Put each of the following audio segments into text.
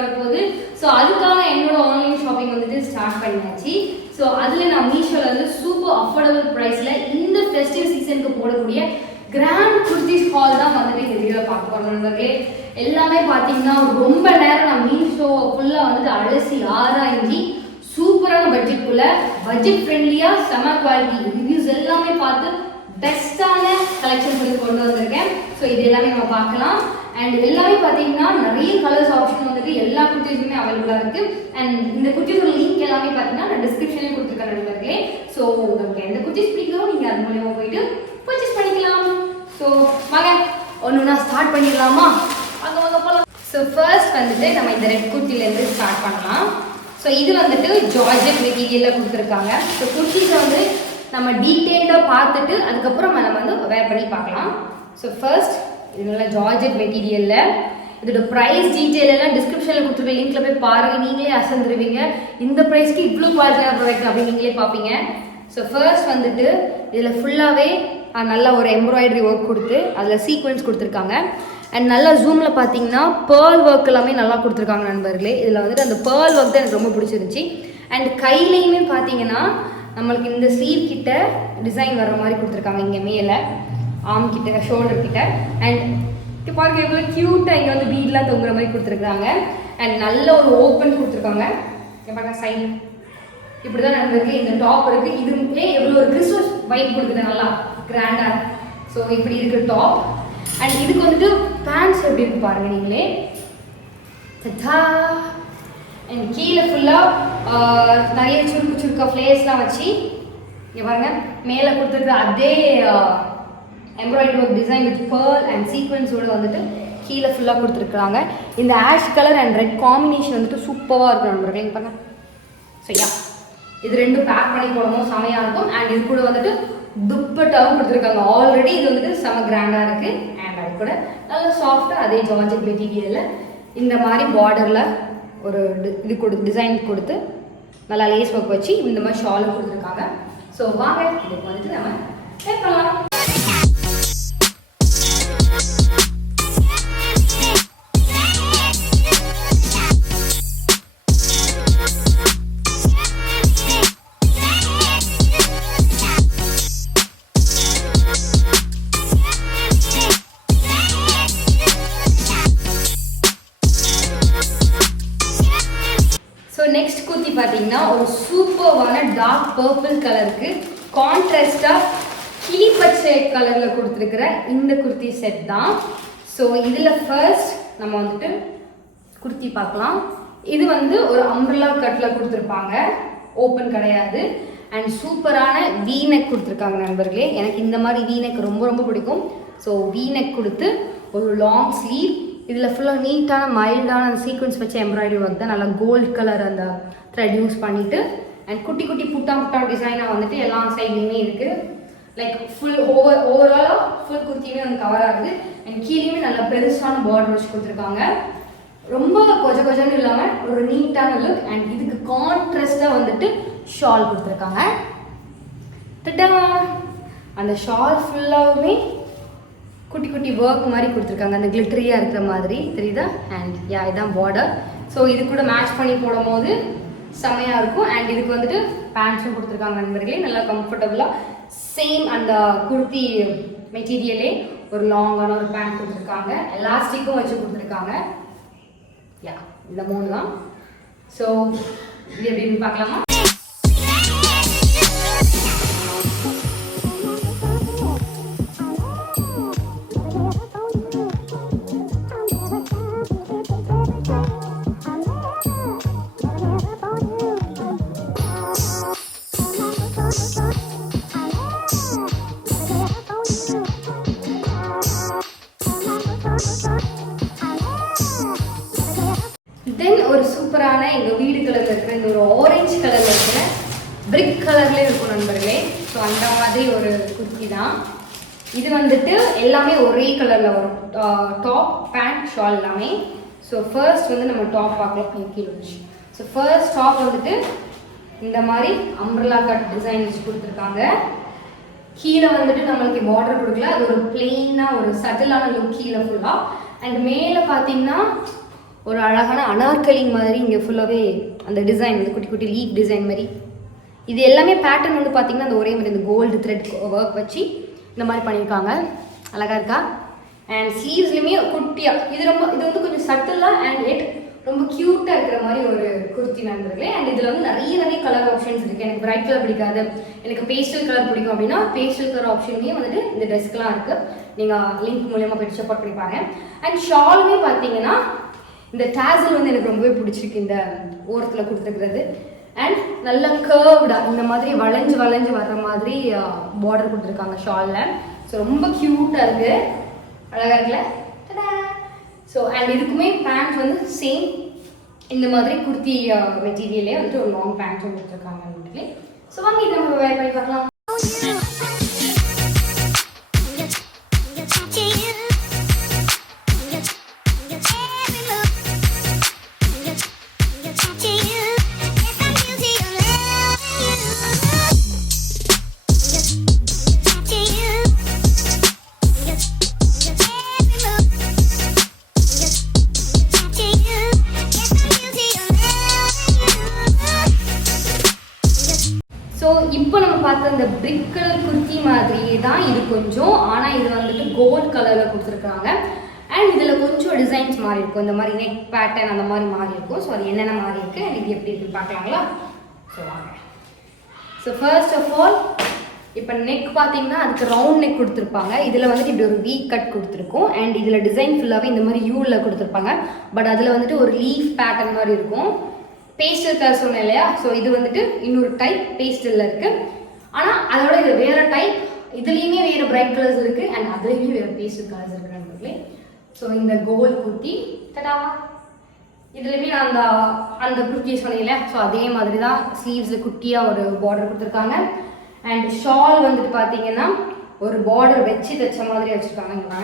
வரப்போகுது. ஸோ அதுக்காக என்னோட ஆன்லைன் ஷாப்பிங் வந்துட்டு ஸ்டார்ட் பண்ணியாச்சு. ஸோ அதில் நான் மீஷோவில் வந்து சூப்பர் அஃபோர்டபுள் ப்ரைஸில் இந்த ஃபெஸ்டிவ் சீசனுக்கு போடக்கூடிய கிராண்ட் குர்த்திஸ் ஹால் தான் வந்துட்டு இந்த வீடியோவில் பார்க்க போகிறோம் நண்பர்களே. எல்லாமே பார்த்தீங்கன்னா ரொம்ப நேரம் நான் மீஷோ ஃபுல்லாக வந்துட்டு அலசி ஆராய்ஞ்சி சூப்பரான பட்ஜெட்குள்ள பட்ஜெட் ஃப்ரெண்ட்லியாக செம குவாலிட்டி ரிவ்யூஸ் எல்லாமே பார்த்து பெஸ்ட்டான கலெக்ஷன்ஸ் வந்து கொண்டு வந்திருக்கேன். ஸோ இது எல்லாமே நம்ம பார்க்கலாம். அண்ட் எல்லாமே பார்த்தீங்கன்னா நிறைய கலர்ஸ் ஆப்ஷன் வந்துட்டு எல்லா குர்த்திஸுமே அவைலபிளாக இருக்குது. அண்ட் இந்த குர்த்திஸோட லிங்க் எல்லாமே பார்த்தீங்கன்னா நான் டிஸ்கிரிப்ஷன்லேயே கொடுத்துருக்கேன் நண்பர்களே. ஸோ உங்களுக்கு எந்த குர்த்திஸ் பிடிக்கிறோ நீங்கள் அது மூலியமாக போயிட்டு பர்ச்சேஸ் பண்ணிக்கலாம். ஸோ வாங்க ஒன்று ஸ்டார்ட் பண்ணிடலாமா? அங்கே வாங்க போகலாம். ஸோ ஃபர்ஸ்ட் வந்துட்டு நம்ம இந்த ரெட் குர்த்திலேருந்து ஸ்டார்ட் பண்ணலாம். ஸோ இது வந்துட்டு ஜார்ஜெட் மெட்டீரியலில் கொடுத்துருக்காங்க. ஸோ குர்த்திஸை வந்து நம்ம டீட்டெயில்டாக பார்த்துட்டு அதுக்கப்புறம் நம்ம வந்து வேர் பண்ணி பார்க்கலாம். ஸோ ஃபர்ஸ்ட் இது நல்ல ஜார்ஜெட் மெட்டீரியலில் இதோட ப்ரைஸ் டீட்டெயில் எல்லாம் டிஸ்கிரிப்ஷனில் கொடுத்துருக்க லிங்க்ல போய் பாருங்கள். நீங்களே அசந்துருவீங்க, இந்த ப்ரைஸ்க்கு இவ்வளோ குவாலிட்டியாக ப்ரொடக்ட் அப்படின்னு நீங்களே பார்ப்பீங்க. ஸோ ஃபர்ஸ்ட் வந்துட்டு இதில் ஃபுல்லாகவே நல்லா ஒரு எம்ப்ராய்டரி ஒர்க் கொடுத்து அதில் சீக்வன்ஸ் கொடுத்துருக்காங்க. அண்ட் நல்லா ஜூமில் பார்த்தீங்கன்னா பேர்ல் ஒர்க் எல்லாமே நல்லா கொடுத்துருக்காங்க நண்பர்களே. இதில் வந்துட்டு அந்த பேர்ல் ஒர்க் தான் எனக்கு ரொம்ப பிடிச்சிருந்துச்சி. அண்ட் கையிலையுமே பார்த்தீங்கன்னா நம்மளுக்கு இந்த ஸ்லீவ் கிட்ட டிசைன் வர மாதிரி கொடுத்துருக்காங்க. இங்கே மேலே ஆர்ம் கிட்ட ஷோல்டர் கிட்ட அண்ட் பாருங்க எவ்வளோ க்யூட்டாக இங்கே வந்து பீட்லாம் தொங்குற மாதிரி கொடுத்துருக்காங்க. அண்ட் நல்ல ஒரு ஓப்பன் கொடுத்துருக்காங்க. பாருங்க சைடு இப்படி தான் நடந்திருக்கு. இந்த டாப் இருக்குது. இதுவே எவ்வளோ ஒரு கிறிஸ்மஸ் வைப் கொடுக்குது, நல்லா கிராண்டாக. ஸோ இப்படி இருக்குது டாப். அண்ட் இதுக்கு வந்துட்டு பேண்ட்ஸ் எப்படி இருக்கு பாருங்க நீங்களே. அண்ட் கீழே ஃபுல்லாக நிறைய சுருக்கு சுருக்க ஃப்ளேர்ஸ்லாம் வச்சு இங்கே பாருங்க மேலே கொடுத்துருக்குற அதே embroidery work design with pearl and சீக்வன்ஸோடு வந்துட்டு கீழே ஃபுல்லாக கொடுத்துருக்குறாங்க. இந்த ash colour and red combination வந்துட்டு சூப்பராக இருக்கும் நண்பர்களே. இங்கே பாருங்க. சரியா இது ரெண்டும் பேக் பண்ணி போடணும் செமையாக இருக்கும். அண்ட் இது கூட வந்துட்டு துப்பட்டாவும் கொடுத்துருக்காங்க. ஆல்ரெடி இது வந்துட்டு செம கிராண்டாக இருக்குது. அண்ட் அது கூட நல்லா சாஃப்டாக அதே ஜார்ஜெட் மெட்டீரியலில் இந்த மாதிரி பார்டரில் ஒரு இது டிசைன் கொடுத்து நல்லா லேஸ் ஒர்க் வச்சு இந்த மாதிரி ஷாலும் கொடுத்துருக்காங்க. ஸோ வாங்க இதுக்கு வந்துட்டு நம்ம கேட்கலாம். நெக்ஸ்ட் குர்த்தி பார்த்தீங்கன்னா ஒரு சூப்பர்வான டார்க் பர்பிள் கலருக்கு கான்ட்ராஸ்டாக கிளி பச்சை கலரில் கொடுத்துருக்குற இந்த குர்த்தி செட் தான். ஸோ இதில் ஃபர்ஸ்ட் நம்ம வந்துட்டு குர்த்தி பார்க்கலாம். இது வந்து ஒரு அம்ப்ரெல்லா கட்டில் கொடுத்துருப்பாங்க, ஓப்பன் கிடையாது. அண்ட் சூப்பரான வீநெக் கொடுத்துருக்காங்க நண்பர்களே. எனக்கு இந்த மாதிரி வீநெக் ரொம்ப ரொம்ப பிடிக்கும். ஸோ வீநெக் கொடுத்து ஒரு லாங் ஸ்லீவ், இதில் ஃபுல்லாக நீட்டான மைல்டான அந்த சீக்வன்ஸ் வச்ச எம்ப்ராய்டரி ஒர்க் தான். நல்லா கோல்டு கலர் அந்த த்ரெட் யூஸ் பண்ணிவிட்டு அண்ட் குட்டி குட்டி புட்டா டிசைனாக வந்துட்டு எல்லா சைட்லேயுமே இருக்குது. லைக் ஓவராலாக ஃபுல் குர்த்தியுமே வந்து கவர் ஆகுது. அண்ட் கீழேயுமே நல்லா பெருசான பார்டர் வச்சு கொடுத்துருக்காங்க. ரொம்ப கொஞ்சம் இல்லாமல் ஒரு நீட்டான லுக். அண்ட் இதுக்கு கான்ட்ராஸ்டாக வந்துட்டு ஷால் கொடுத்துருக்காங்க. அந்த ஷால் ஃபுல்லாகவுமே குட்டி குட்டி ஒர்க் மாதிரி கொடுத்துருக்காங்க, அந்த கிளிட்டரியாக இருக்கிற மாதிரி தெரியுதா. அண்ட் இதான் பார்டர். ஸோ இது கூட மேட்ச் பண்ணி போடும் போது செம்மையாக இருக்கும். அண்ட் இதுக்கு வந்துட்டு பேண்ட்ஸும் கொடுத்துருக்காங்க நண்பர்களே, நல்லா கம்ஃபர்டபுளாக சேம் அந்த குர்த்தி மெட்டீரியலே ஒரு லாங்கான ஒரு பேண்ட் கொடுத்துருக்காங்க. எலாஸ்டிக்கும் வச்சு கொடுத்துருக்காங்க. இந்த 3 தான். ஸோ இது எப்படின்னு பார்க்கலாமா? தென் ஒரு சூப்பரான எங்கள் வீடு கலரில் இருக்கிற இந்த ஒரு ஆரஞ்சு கலரில் இருக்கிற பிரிக் கலர்லேயே இருக்கும் நண்பர்களே. ஸோ அந்த மாதிரி ஒரு குர்த்தி தான் இது. வந்துட்டு எல்லாமே ஒரே கலரில் வரும், டாப் பேண்ட் ஷால் எல்லாமே. ஸோ ஃபர்ஸ்ட் வந்து நம்ம டாப் பார்க்கலாம். கீழே வச்சு ஸோ ஃபர்ஸ்ட் டாப் வந்துட்டு இந்த மாதிரி அம்ப்ரெல்லா கட் டிசைன் வச்சு கொடுத்துருக்காங்க. கீழே வந்துட்டு நம்மளுக்கு பார்டர் கொடுக்கல, அது ஒரு பிளெயினாக ஒரு சட்டிலான லுக் கீழே ஃபுல்லாக. அண்ட் மேலே பார்த்தீங்கன்னா ஒரு அழகான அனார்கலி மாதிரி இங்கே ஃபுல்லாகவே அந்த டிசைன் வந்து குட்டி குட்டி லீஃப் டிசைன் மாதிரி. இது எல்லாமே பேட்டர்ன் வந்து பார்த்திங்கன்னா அந்த ஒரே மாதிரி இந்த கோல்டு த்ரெட் ஒர்க் வச்சு இந்த மாதிரி பண்ணியிருக்காங்க. அழகாக இருக்கா? அண்ட் ஸ்லீவ்ஸ்லையுமே குட்டியாக இது வந்து கொஞ்சம் சட்டிலாக அண்ட் எட் ரொம்ப க்யூட்டாக இருக்கிற மாதிரி ஒரு குர்த்தி நண்பர்களே. அண்ட் இதில் வந்து நிறைய கலர் ஆப்ஷன்ஸ் இருக்குது. எனக்கு பிரைட் கலர் பிடிக்காது, எனக்கு பேஸ்டல் கலர் பிடிக்கும் அப்படின்னா பேஸ்டல் கலர் ஆப்ஷனுமே வந்துட்டு இந்த ட்ரெஸ்க்கெலாம் இருக்குது. நீங்கள் லிங்க் மூலியமாக போய் சப்போர்ட் பண்ணிப்பாங்க. அண்ட் ஷாலுமே பார்த்தீங்கன்னா இந்த டேசல் வந்து எனக்கு ரொம்பவே பிடிச்சிருக்கு, இந்த ஓரத்தில் கொடுத்துருக்கிறது. அண்ட் நல்ல கர்வ்டாக இந்த மாதிரி வளைஞ்சு வர்ற மாதிரி பார்டர் கொடுத்துருக்காங்க ஷாலில். ஸோ ரொம்ப க்யூட்டாக இருக்குது, அழகாக இருக்குல்ல? ஸோ அண்ட் இதுக்குமே பேண்ட் வந்து சேம் இந்த மாதிரி குர்த்தி மெட்டீரியலே வந்துட்டு ஒரு லாங் பேண்ட்டும் கொடுத்துருக்காங்க வீட்டிலே. ஸோ வாங்க இது நம்ம வேர் பண்ணி பார்க்கலாம். இப்போ நம்ம பார்த்த அந்த பிரிக் கலர் குர்த்தி மாதிரியே தான் இது கொஞ்சம், ஆனால் இது வந்துட்டு கோல்ட் கலரில் கொடுத்துருக்காங்க. அண்ட் இதில் கொஞ்சம் டிசைன்ஸ் மாறி இருக்கும், இந்த மாதிரி நெக் பேட்டர்ன் அந்த மாதிரி மாறி இருக்கும். ஸோ அது என்னென்ன மாறி இருக்குது அண்ட் இது எப்படி இருக்குன்னு பார்க்கலாங்களா? ஸோ வாங்க. ஸோ ஃபர்ஸ்ட் ஆஃப் ஆல் இப்போ நெக் பார்த்தீங்கன்னா அதுக்கு ரவுண்ட் நெக் கொடுத்துருப்பாங்க. இதில் வந்துட்டு இப்படி ஒரு வீக் கட் கொடுத்துருக்கும். அண்ட் இதில் டிசைன் ஃபுல்லாகவே இந்த மாதிரி யூவில் கொடுத்துருப்பாங்க. பட் அதில் வந்துட்டு ஒரு லீஃப் பேட்டர்ன் மாதிரி இருக்கும். பேஸ்டல் கலர் சொன்னேன் இல்லையா? ஸோ இது வந்துட்டு இன்னொரு டைப் பேஸ்டலில் இருக்குது. ஆனால் அதோட இது வேறு டைப், இதுலேயுமே வேறு பிரைட் கலர்ஸ் இருக்குது அண்ட் அதுலேயுமே வேறு பேஸ்டல் கலர்ஸ் இருக்குன்னு. ஸோ இந்த கோல்ட் குர்த்தி தடா, இதுலேயுமே நான் அந்த குர்த்தி சொன்னேன் இல்லையா? ஸோ அதே மாதிரி தான் ஸ்லீவ்ஸில் குட்டியாக ஒரு பார்டர் கொடுத்துருக்காங்க. அண்ட் ஷால் வந்துட்டு பார்த்தீங்கன்னா ஒரு பார்டர் வச்சு தைச்ச மாதிரி வச்சுருக்காங்க. இங்கே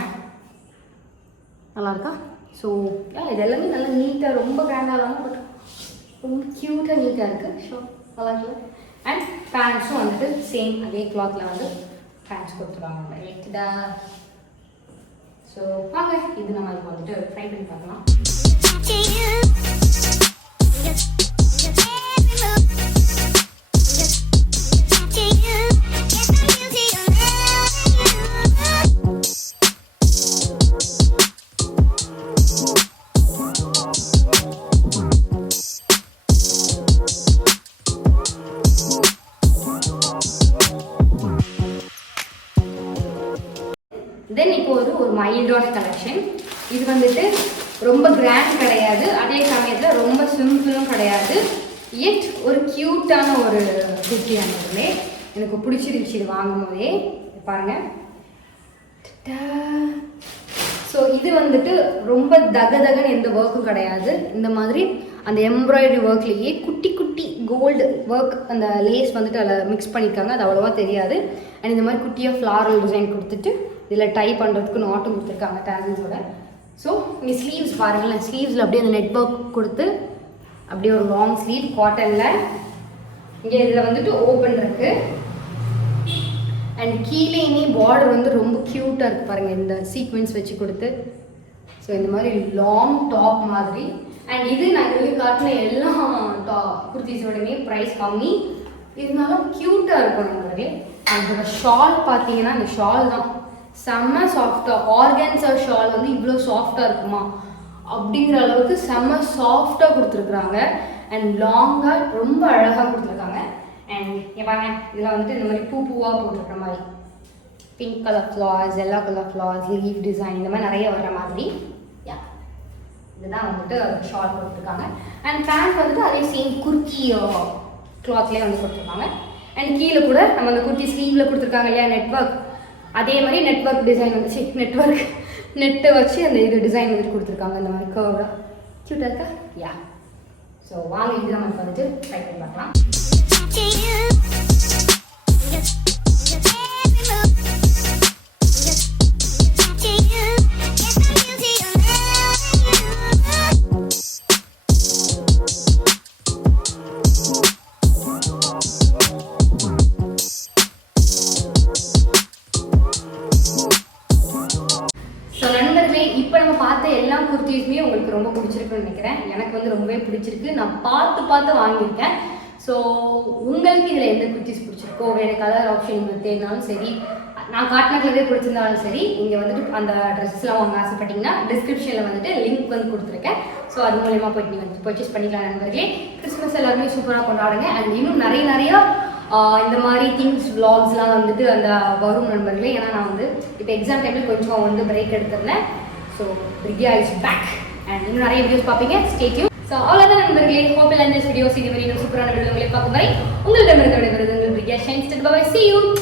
நல்லா இருக்கா? ஸோ இது எல்லாமே நல்லா நீட்டாக ரொம்ப கிராண்டாக இல்லாமல் பட் ரொம்ப க்யூட்டாக நீட்டாக இருக்குது. ஷோ நல்லா இருக்குது. அண்ட் பேண்ட்ஸும் வந்துட்டு சேம் அதே கிளாத்தில் வந்து பேண்ட்ஸ் கொடுத்துருவாங்க ரைட்டா. ஸோ வாங்க இது நம்ம இப்போ வந்துட்டு ட்ரை பண்ணி பார்க்கலாம். தென் இப்போ ஒரு மைல்டான கலெக்ஷன். இது வந்துட்டு ரொம்ப கிராண்ட் கிடையாது, அதே சமயத்தில் ரொம்ப சிம்பிளும் கிடையாது. எட் ஒரு க்யூட்டான ஒரு குர்த்தி ஆனதுலே எனக்கு பிடிச்சிருந்துச்சு இது வாங்கும் போதே. பாருங்கள். ஸோ இது வந்துட்டு ரொம்ப தகன்னு எந்த ஒர்க்கும் கிடையாது. இந்த மாதிரி அந்த எம்ப்ராய்டரி ஒர்க்லேயே குட்டி குட்டி கோல்டு ஒர்க் அந்த லேஸ் வந்துட்டு அதில் மிக்ஸ் பண்ணியிருக்காங்க. அது அவ்வளோவா தெரியாது. அண்ட் இந்த மாதிரி குட்டியாக ஃப்ளாரல் டிசைன் கொடுத்துட்டு இதில் டை பண்ணுறதுக்கு நாட்டும் கொடுத்துருக்காங்க டேசல்ஸோட. ஸோ இங்கே ஸ்லீவ்ஸ் பாருங்களேன், ஸ்லீவ்ஸில் அப்படியே அந்த நெட் ஒர்க் கொடுத்து அப்படியே ஒரு லாங் ஸ்லீவ் காட்டனில். இங்கே இதில் வந்துட்டு ஓப்பன் இருக்குது. அண்ட் கீழேயுமே பார்டர் வந்து ரொம்ப க்யூட்டாக இருக்குது பாருங்கள், இந்த சீக்வென்ஸ் வச்சு கொடுத்து. ஸோ இந்த மாதிரி லாங் டாப் மாதிரி. அண்ட் இது நான் இது காட்டின எல்லா குர்த்திஸோடையுமே ப்ரைஸ் கம்மி, இருந்தாலும் க்யூட்டாக இருக்கும் நம்மளுடைய. அதோட ஷால் பார்த்தீங்கன்னா இந்த ஷால் தான் செம்ம சாஃப்டாக, ஆர்கன்ஸா ஷால் வந்து இவ்வளோ சாஃப்டாக இருக்குமா அப்படிங்கிற அளவுக்கு செம்ம சாஃப்டாக கொடுத்துருக்குறாங்க. அண்ட் லாங்காக ரொம்ப அழகாக கொடுத்துருக்காங்க. அண்ட் பாருங்க இதில் வந்துட்டு இந்த மாதிரி பூவாக போட்டிருக்கிற மாதிரி pink colour flowers, yellow colour flowers, leaf design இந்த மாதிரி நிறைய வர்ற மாதிரி இதுதான் வந்துட்டு ஷால் கொடுத்துருக்காங்க. அண்ட் பேண்ட் வந்துட்டு அதே சேம் குர்த்தி கிளாத்லேயே வந்து கொடுத்துருக்காங்க. அண்ட் கீழே கூட நம்ம அந்த குர்த்தி ஸ்லீவில் கொடுத்துருக்காங்க இல்லையா நெட்வொர்க், அதே மாதிரி நெட்வொர்க் டிசைன் வந்துச்சு, நெட்டை வச்சு அந்த இது டிசைன் வந்துட்டு கொடுத்துருக்காங்க. இந்த மாதிரி கர்வாக க்யூட்டாக இருக்கா? யா. ஸோ வாங்க இது நம்ம வந்துட்டு ட்ரை பண்ணி பார்க்கலாம். இப்போ நம்ம பார்த்த எல்லா குர்த்திஸுமே உங்களுக்கு ரொம்ப பிடிச்சிருக்குன்னு நினைக்கிறேன். எனக்கு வந்து ரொம்பவே பிடிச்சிருக்கு. நான் பார்த்து வாங்கியிருக்கேன். ஸோ உங்களுக்கு இதில் எந்த குர்த்திஸ் பிடிச்சிருக்கோ, வேறு கலர் ஆப்ஷன் உங்களுக்கு தேடினாலும் சரி, நான் காட்டின கலரே பிடிச்சிருந்தாலும் சரி, நீங்கள் வந்துட்டு அந்த ட்ரெஸ்ஸஸ்லாம் வாங்க ஆசைப்பட்டீங்கன்னா டிஸ்கிரிப்ஷனில் வந்துட்டு லிங்க் வந்து கொடுத்துருக்கேன். ஸோ அது மூலயமா போயிட்டு நீங்கள் வந்து பர்ச்சேஸ் பண்ணிக்கலாம் நண்பர்களே. கிறிஸ்மஸ் எல்லாருமே சூப்பராக கொண்டாடுங்க. அண்ட் இன்னும் நிறையா இந்த மாதிரி திங்ஸ் விளாக்ஸ்லாம் வந்துட்டு அந்த வரும் நண்பர்களே. ஏன்னா நான் வந்து இப்போ எக்ஸாம் டைமில் கொஞ்சம் வந்து பிரேக் எடுத்துருந்தேன். So Priya is back and இன்னும் நிறைய வீடியோஸ் பார்ப்பீங்க. Stay tune. ஸோ அவ்வளோதான் நண்பர்களே. ஹோப் எல்லாம் இந்த வீடியோஸ் இது வரையும் சூப்பரான வீடியோ உங்களை பார்க்கும் வரை உங்களிடமிருந்து விடைபெறுவது உங்கள் Priya shines. Bye. See you.